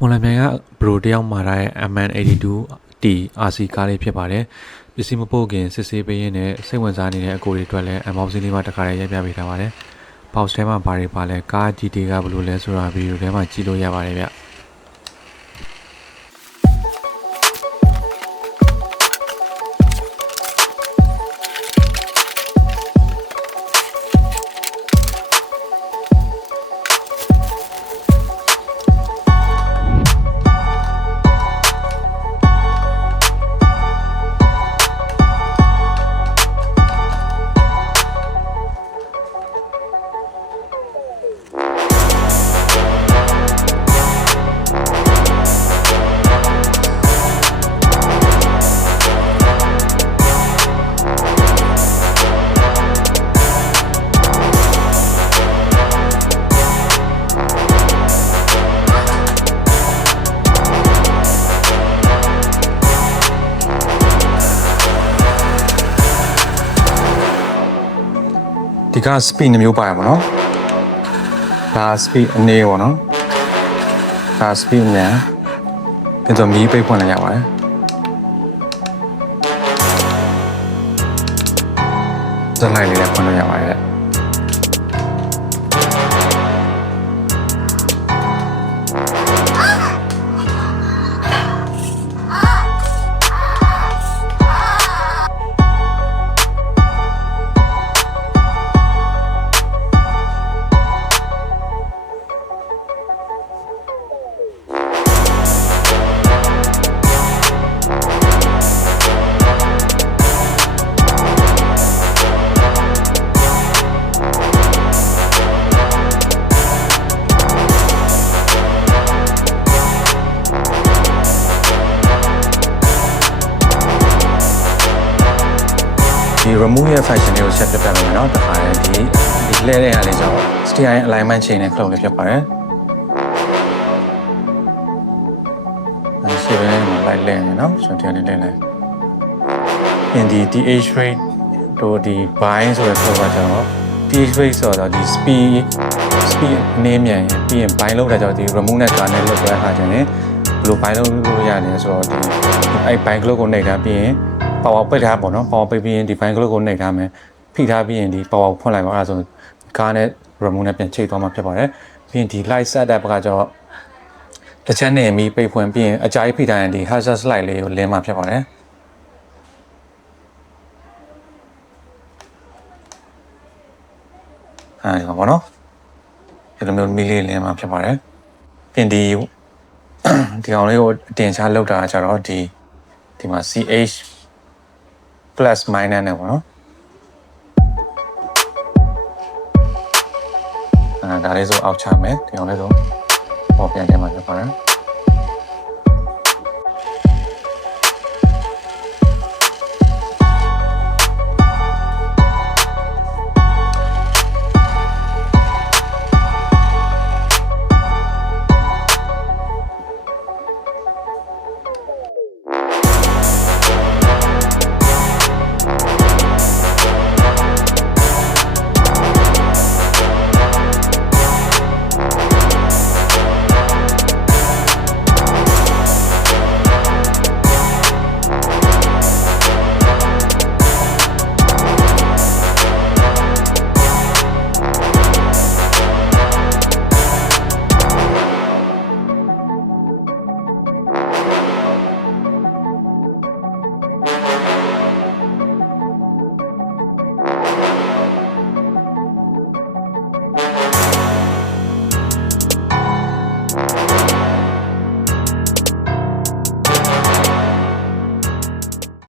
မော်လမြိုင်ကဘရိုတယောက်မှာတဲ့ MN82T RC ကားလေးဖြစ်ပါတယ်ပစ္စည်းမပို့ခင်စစ်ဆေးပေးရင်းနဲ့စိတ်ဝင်စားနေတဲ့အကိုတွေအတွက်လည်း unboxing လေးမှတစ်ခါတည်းရိုက်ပြပေးထားပါတယ် box ထဲမှာဘာတွေပါလဲကား GT ကဘယ်လိုလဲဆိုတာဗီဒီယိုထဲမှာကြည့်လို့ရပါတယ်ဗျဒီက speed နှမျိုးပါရပါတော့ဒါ speed အနေပေါ့နော်ဒါ speed မြန်ပြန်တော့မီးပိတ်ဖွင့်လိုက်ရပါတယ်ဇက်လိုက်လေးဖွင့်လိုက်ရပါတယ်ဒီ remove ရဲ့ function တွေကိုဆက်ပြတ်မယ်နော်တခါလေဒီလှည့်တဲ့ဟာလေးဆိုတော့ steering alignment chain နဲ့ clone လေးဖြစ်ပါတယ်အဲရှေ့ဘက်မှာလိုက်လဲနေနော်ဆိုတော့ဒီလဲလဲ in ဒီ TH rate တို့ဒီ bind ဆိုတဲ့ program ကျတော့ TH rate ဆိုတော့ဒီ speed အနေမြန်ရင်ပြီးရင် bind လောက်တာကျတော့ဒီ remove နဲ့ car နဲ့လုပ်တဲ့အခါကျရင်ဘယ်လို bind လုပ်လို့ရလဲဆိုတော့ဒီအဲ့ bind clock ကိုနှိပ်ထားပြီးရင်power ပိတ်ထားပေါ့နော် power ပိတ်ပြီးရင်ဒီ bind clock ကိုနှိပ်ထားမယ်ဖိထားပြီးရင်ဒီ power ဖွင့်လိုက်ပါအဲ့ဒါဆိုကားနဲ့ remote နဲ့ပြန်ချိတ်သွားမှာဖြစ်ပါတယ်ပြီးရင်ဒီ light setup ကကျတော့တစ်ချက်နဲ့မီးပိတ်ဖွင့်ပြီးရင်အကြိုက်ဖိထားရင်ဒီ hazard light လေးကိုလင်းမှာဖြစ်ပါတယ်အဲဒီပါပေါ့နော်ဒီလိုမျိုးမီးလေးလင်းမှာဖြစ်ပါတယ်ပြင်ဒီကောင်လေးကိုအတင်ချလောက်တာကျတော့ဒီမှာ CH plus minus နဲ့ပေါ့နော်ဒါလေးဆိုအောက်ချမယ်ဒီအောင်လေးဆိုပေါ်ပြန်တင်မှာဖြစ်ပါတယ်